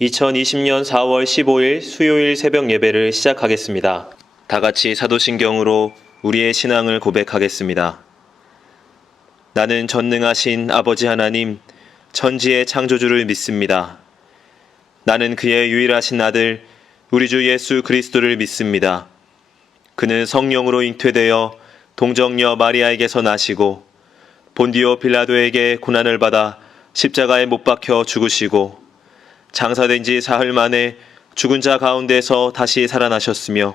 2020년 4월 15일 수요일 새벽 예배를 시작하겠습니다. 다 같이 사도신경으로 우리의 신앙을 고백하겠습니다. 나는 전능하신 아버지 하나님, 천지의 창조주를 믿습니다. 나는 그의 유일하신 아들, 우리 주 예수 그리스도를 믿습니다. 그는 성령으로 잉태되어 동정녀 마리아에게서 나시고 본디오 빌라도에게 고난을 받아 십자가에 못 박혀 죽으시고 장사된 지 사흘 만에 죽은 자 가운데서 다시 살아나셨으며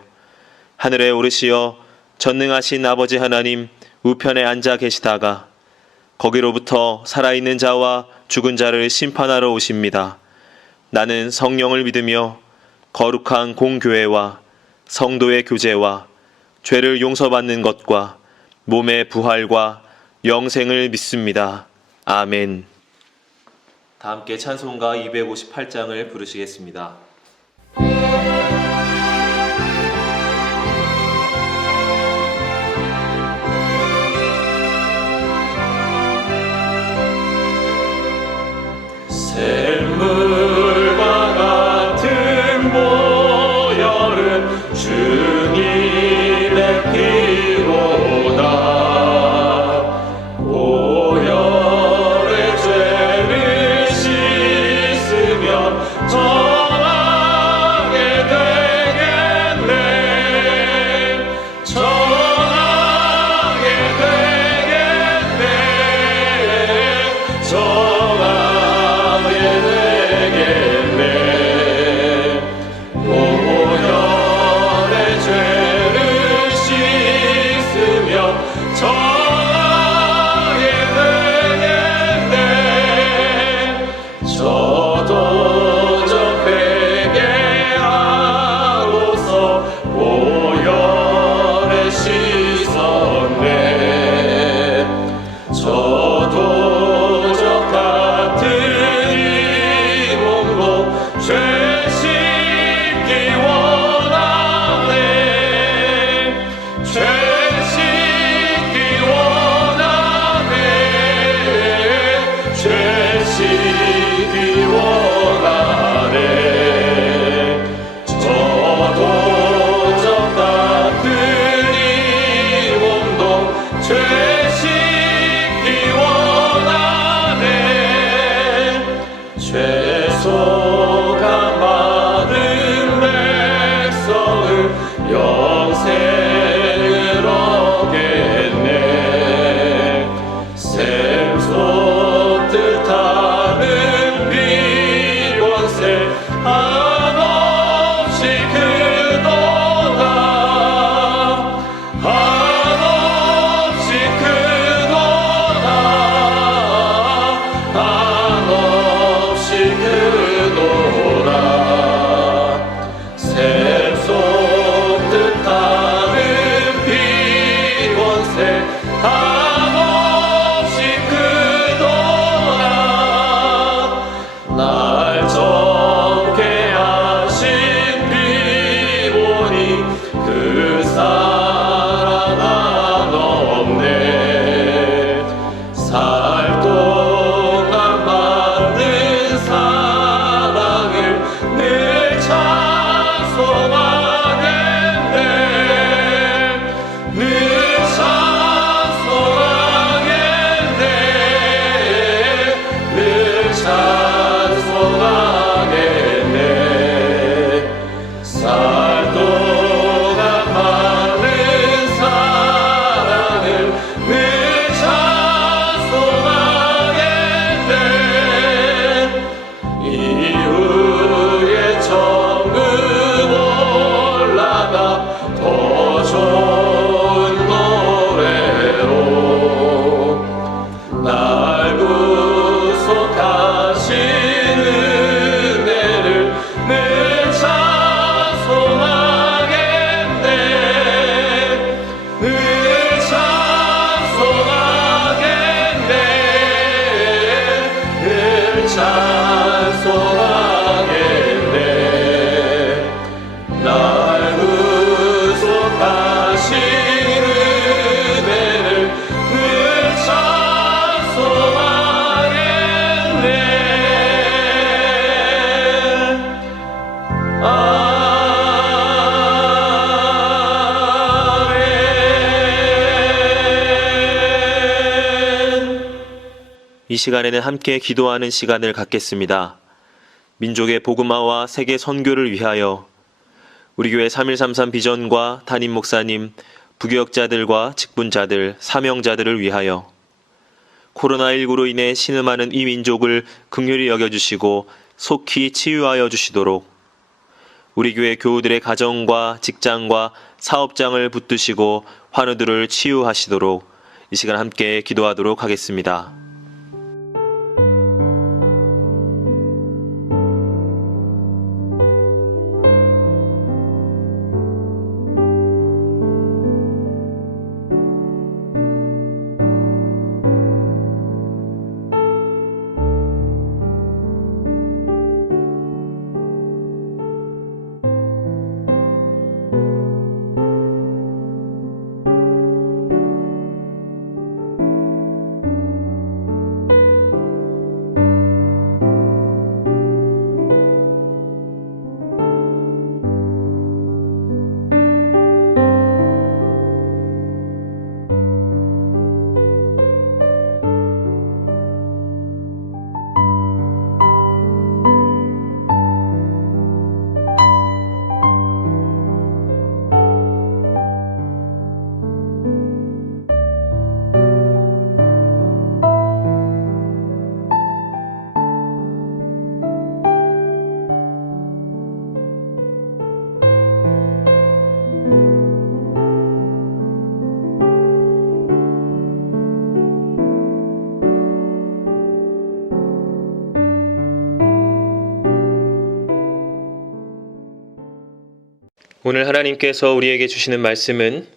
하늘에 오르시어 전능하신 아버지 하나님 우편에 앉아 계시다가 거기로부터 살아있는 자와 죽은 자를 심판하러 오십니다. 나는 성령을 믿으며 거룩한 공교회와 성도의 교제와 죄를 용서받는 것과 몸의 부활과 영생을 믿습니다. 아멘. 다 함께 찬송가 258장을 부르시겠습니다. 샘물과 같은 보혈은 주님의 피로다. 보혈의 죄를 씻으면 정하게 되겠네. 정하게 되겠네. 정하게 되겠네. 보혈의 죄를 씻으며 정하게 되겠네. 저도 저 회개하고서 보혈에 씻었네. 저도 저 같은 이 몸도 죄 씻기 원하네. 죄 씻기 원하네. 죄 씻기 원하네. 저도 저 같은 이 몸도 죄 씻기 원하네. 죄송함 받은 백성을 영생을 얻겠네. 샘솟듯 하는 비권세 한없이 크도다. 한없이 크도다. 한없이 크도다. 샘솟듯 하는 비권세 한없이 크도다. 날 정케 시간에는 함께 기도하는 시간을 갖겠습니다. 민족의 복음화와 세계 선교를 위하여 우리 교회 3133 비전과 담임 목사님, 부교역자들과 직분자들, 사명자들을 위하여 코로나19로 인해 신음하는 이 민족을 긍휼히 여겨주시고 속히 치유하여 주시도록 우리 교회 교우들의 가정과 직장과 사업장을 붙드시고 환우들을 치유하시도록 이 시간 함께 기도하도록 하겠습니다. 오늘 하나님께서 우리에게 주시는 말씀은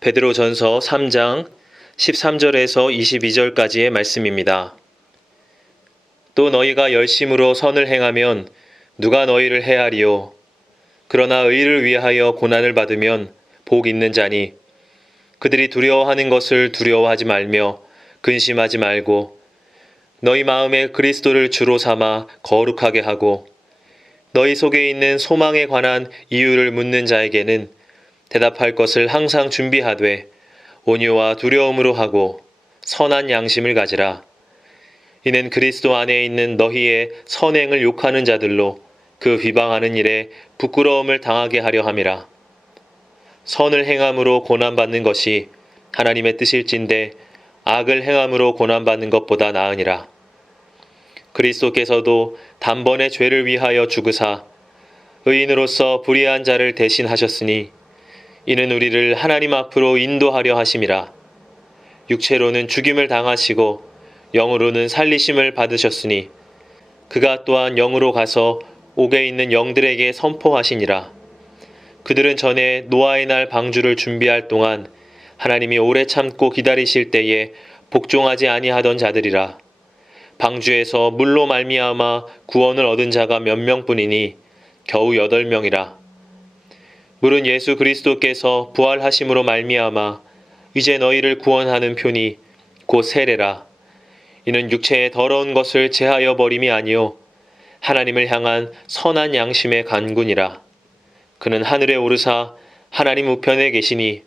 베드로전서 3장 13절에서 22절까지의 말씀입니다. 또 너희가 열심으로 선을 행하면 누가 너희를 해하리요? 그러나 의를 위하여 고난을 받으면 복 있는 자니 그들이 두려워하는 것을 두려워하지 말며 근심하지 말고 너희 마음에 그리스도를 주로 삼아 거룩하게 하고 너희 속에 있는 소망에 관한 이유를 묻는 자에게는 대답할 것을 항상 준비하되 온유와 두려움으로 하고 선한 양심을 가지라. 이는 그리스도 안에 있는 너희의 선행을 욕하는 자들로 그 비방하는 일에 부끄러움을 당하게 하려 함이라. 선을 행함으로 고난받는 것이 하나님의 뜻일진데 악을 행함으로 고난받는 것보다 나으니라. 그리스도께서도 단번에 죄를 위하여 죽으사 의인으로서 불의한 자를 대신하셨으니 이는 우리를 하나님 앞으로 인도하려 하심이라. 육체로는 죽임을 당하시고 영으로는 살리심을 받으셨으니 그가 또한 영으로 가서 옥에 있는 영들에게 선포하시니라. 그들은 전에 노아의 날 방주를 준비할 동안 하나님이 오래 참고 기다리실 때에 복종하지 아니하던 자들이라. 방주에서 물로 말미암아 구원을 얻은 자가 몇 명뿐이니 겨우 8명이라. 물은 예수 그리스도께서 부활하심으로 말미암아 이제 너희를 구원하는 표니 곧 세례라. 이는 육체의 더러운 것을 제하여 버림이 아니요 하나님을 향한 선한 양심의 간군이라. 그는 하늘에 오르사 하나님 우편에 계시니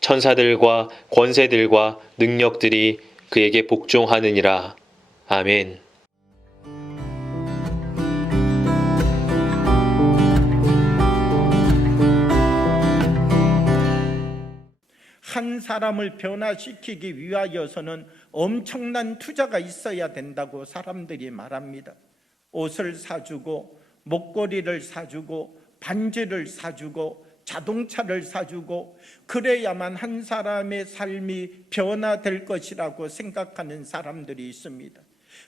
천사들과 권세들과 능력들이 그에게 복종하느니라. 아멘. 한 사람을 변화시키기 위하여서는 엄청난 투자가 있어야 된다고 사람들이 말합니다. 옷을 사주고 목걸이를 사주고 반지를 사주고 자동차를 사주고 그래야만 한 사람의 삶이 변화될 것이라고 생각하는 사람들이 있습니다.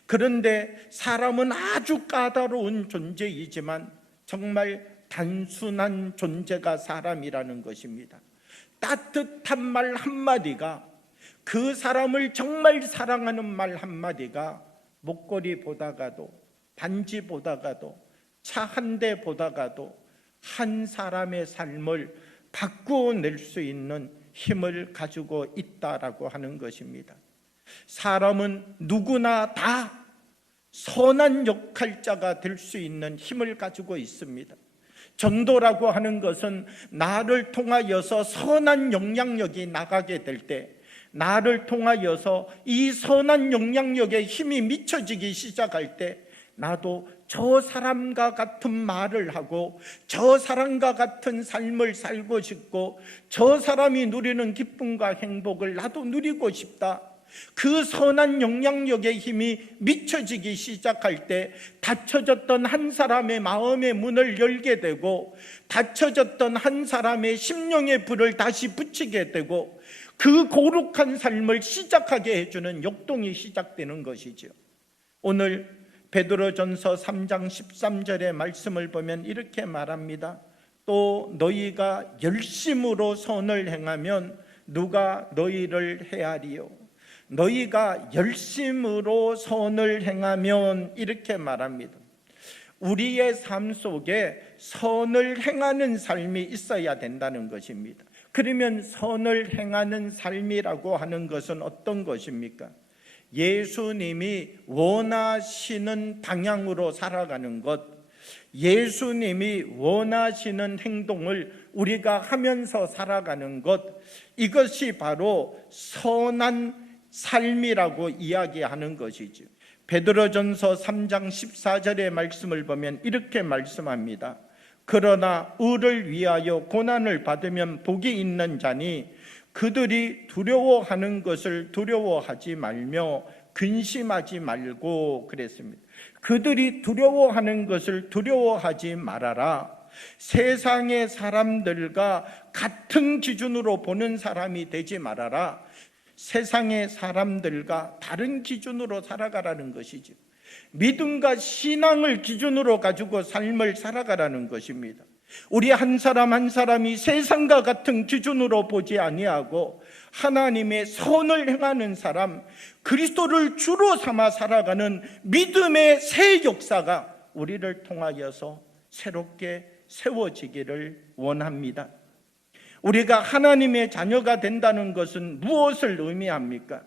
그런데 사람은 아주 까다로운 존재이지만 정말 단순한 존재가 사람이라는 것입니다. 따뜻한 말 한마디가, 그 사람을 정말 사랑하는 말 한마디가 목걸이 보다가도 반지 보다가도 차 한 대 보다가도 한 사람의 삶을 바꾸어낼 수 있는 힘을 가지고 있다라고 하는 것입니다. 사람은 누구나 다 선한 역할자가 될 수 있는 힘을 가지고 있습니다. 전도라고 하는 것은 나를 통하여서 선한 영향력이 나가게 될 때 나를 통하여서 이 선한 영향력에 힘이 미쳐지기 시작할 때 나도 저 사람과 같은 말을 하고 저 사람과 같은 삶을 살고 싶고 저 사람이 누리는 기쁨과 행복을 나도 누리고 싶다. 그 선한 영향력의 힘이 미쳐지기 시작할 때 닫혀졌던 한 사람의 마음의 문을 열게 되고 닫혀졌던 한 사람의 심령의 불을 다시 붙이게 되고 그 거룩한 삶을 시작하게 해주는 역동이 시작되는 것이죠. 오늘 베드로전서 3장 13절의 말씀을 보면 이렇게 말합니다. 또 너희가 열심으로 선을 행하면 누가 너희를 해하리요. 너희가 열심으로 선을 행하면 이렇게 말합니다. 우리의 삶 속에 선을 행하는 삶이 있어야 된다는 것입니다. 그러면 선을 행하는 삶이라고 하는 것은 어떤 것입니까? 예수님이 원하시는 방향으로 살아가는 것, 예수님이 원하시는 행동을 우리가 하면서 살아가는 것, 이것이 바로 선한 삶이라고 이야기하는 것이죠. 베드로전서 3장 14절의 말씀을 보면 이렇게 말씀합니다. 그러나 의를 위하여 고난을 받으면 복이 있는 자니 그들이 두려워하는 것을 두려워하지 말며 근심하지 말고 그랬습니다. 그들이 두려워하는 것을 두려워하지 말아라. 세상의 사람들과 같은 기준으로 보는 사람이 되지 말아라. 세상의 사람들과 다른 기준으로 살아가라는 것이죠. 믿음과 신앙을 기준으로 가지고 삶을 살아가라는 것입니다. 우리 한 사람 한 사람이 세상과 같은 기준으로 보지 아니하고 하나님의 선을 행하는 사람, 그리스도를 주로 삼아 살아가는 믿음의 새 역사가 우리를 통하여서 새롭게 세워지기를 원합니다. 우리가 하나님의 자녀가 된다는 것은 무엇을 의미합니까?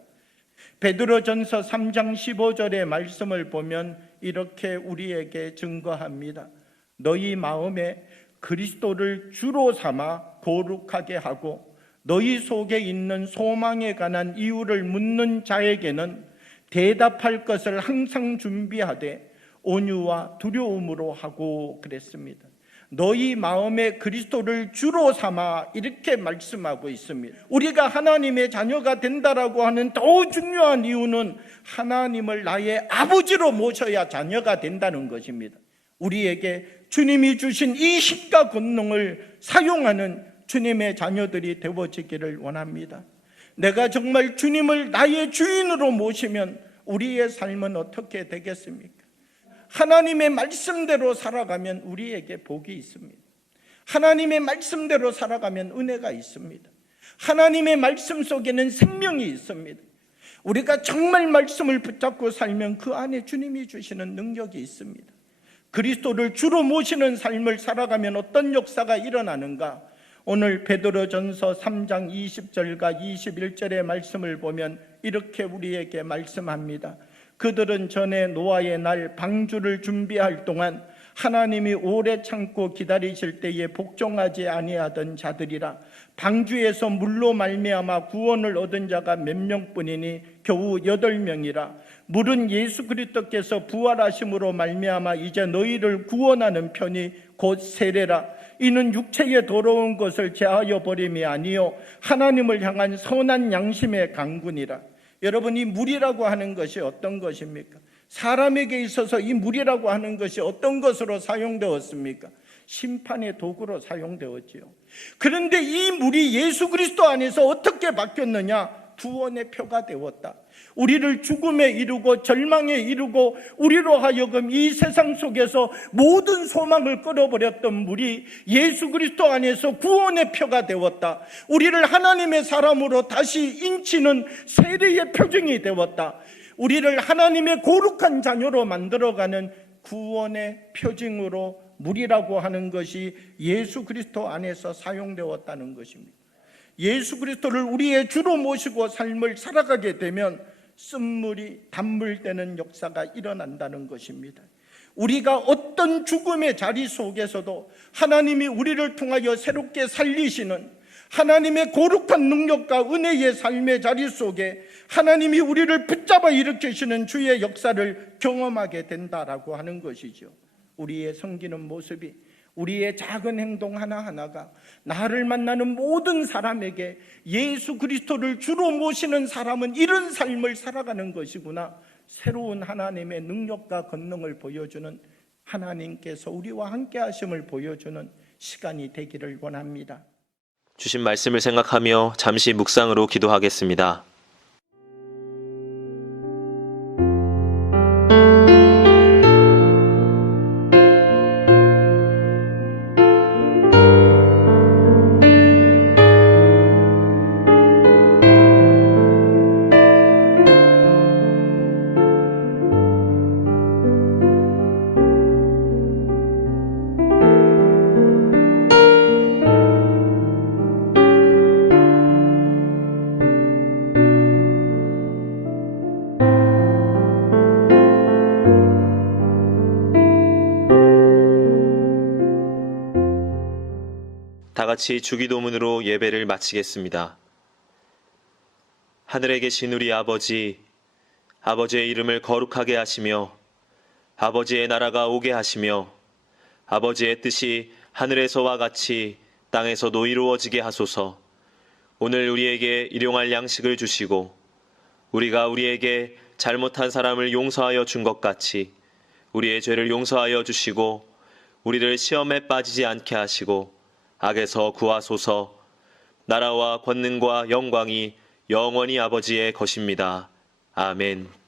베드로전서 3장 15절의 말씀을 보면 이렇게 우리에게 증거합니다. 너희 마음에 그리스도를 주로 삼아 거룩하게 하고 너희 속에 있는 소망에 관한 이유를 묻는 자에게는 대답할 것을 항상 준비하되 온유와 두려움으로 하고 그랬습니다. 너희 마음에 그리스도를 주로 삼아 이렇게 말씀하고 있습니다. 우리가 하나님의 자녀가 된다라고 하는 더 중요한 이유는 하나님을 나의 아버지로 모셔야 자녀가 된다는 것입니다. 우리에게 주님이 주신 이 힘과 권능을 사용하는 주님의 자녀들이 되어지기를 원합니다. 내가 정말 주님을 나의 주인으로 모시면 우리의 삶은 어떻게 되겠습니까? 하나님의 말씀대로 살아가면 우리에게 복이 있습니다. 하나님의 말씀대로 살아가면 은혜가 있습니다. 하나님의 말씀 속에는 생명이 있습니다. 우리가 정말 말씀을 붙잡고 살면 그 안에 주님이 주시는 능력이 있습니다. 그리스도를 주로 모시는 삶을 살아가면 어떤 역사가 일어나는가? 오늘 베드로전서 3장 20절과 21절의 말씀을 보면 이렇게 우리에게 말씀합니다. 그들은 전에 노아의 날 방주를 준비할 동안 하나님이 오래 참고 기다리실 때에 복종하지 아니하던 자들이라. 방주에서 물로 말미암아 구원을 얻은 자가 몇 명뿐이니 겨우 8명이라. 물은 예수 그리스도께서 부활하심으로 말미암아 이제 너희를 구원하는 편이 곧 세례라. 이는 육체의 더러운 것을 제하여 버림이 아니요 하나님을 향한 선한 양심의 강군이라. 여러분, 이 물이라고 하는 것이 어떤 것입니까? 사람에게 있어서 이 물이라고 하는 것이 어떤 것으로 사용되었습니까? 심판의 도구로 사용되었지요. 그런데 이 물이 예수 그리스도 안에서 어떻게 바뀌었느냐? 구원의 표가 되었다. 우리를 죽음에 이르고 절망에 이르고 우리로 하여금 이 세상 속에서 모든 소망을 끌어버렸던 물이 예수 그리스도 안에서 구원의 표가 되었다. 우리를 하나님의 사람으로 다시 인치는 세례의 표징이 되었다. 우리를 하나님의 거룩한 자녀로 만들어가는 구원의 표징으로 물이라고 하는 것이 예수 그리스도 안에서 사용되었다는 것입니다. 예수 그리스도를 우리의 주로 모시고 삶을 살아가게 되면 쓴물이 단물되는 역사가 일어난다는 것입니다. 우리가 어떤 죽음의 자리 속에서도 하나님이 우리를 통하여 새롭게 살리시는, 하나님의 거룩한 능력과 은혜의 삶의 자리 속에 하나님이 우리를 붙잡아 일으키시는 주의 역사를 경험하게 된다라고 하는 것이죠. 우리의 섬기는 모습이, 우리의 작은 행동 하나하나가 나를 만나는 모든 사람에게 예수 그리스도를 주로 모시는 사람은 이런 삶을 살아가는 것이구나, 새로운 하나님의 능력과 권능을 보여주는, 하나님께서 우리와 함께 하심을 보여주는 시간이 되기를 원합니다. 주신 말씀을 생각하며 잠시 묵상으로 기도하겠습니다. 다 같이 주기도문으로 예배를 마치겠습니다. 하늘에 계신 우리 아버지, 아버지의 이름을 거룩하게 하시며 아버지의 나라가 오게 하시며 아버지의 뜻이 하늘에서와 같이 땅에서도 이루어지게 하소서. 오늘 우리에게 일용할 양식을 주시고 우리가 우리에게 잘못한 사람을 용서하여 준 것 같이 우리의 죄를 용서하여 주시고 우리를 시험에 빠지지 않게 하시고 악에서 구하소서. 나라와 권능과 영광이 영원히 아버지의 것입니다. 아멘.